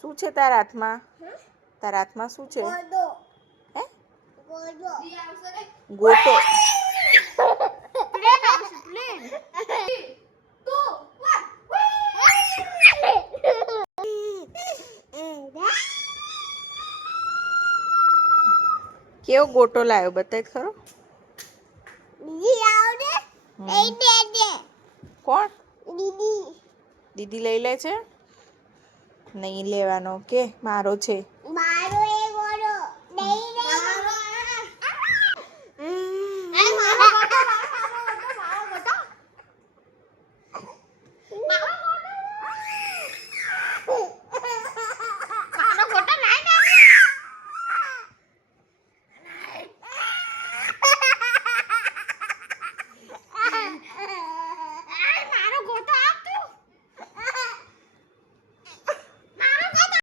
શું છે તારા હાથમાં? તારા હાથમાં શું છે? હે? ગોટો. કેવો ગોટો લાવ્યો બતાય ખરો? કોણ? દીદી લઈ લે છે? નહીં લેવાનો કે મારો છે.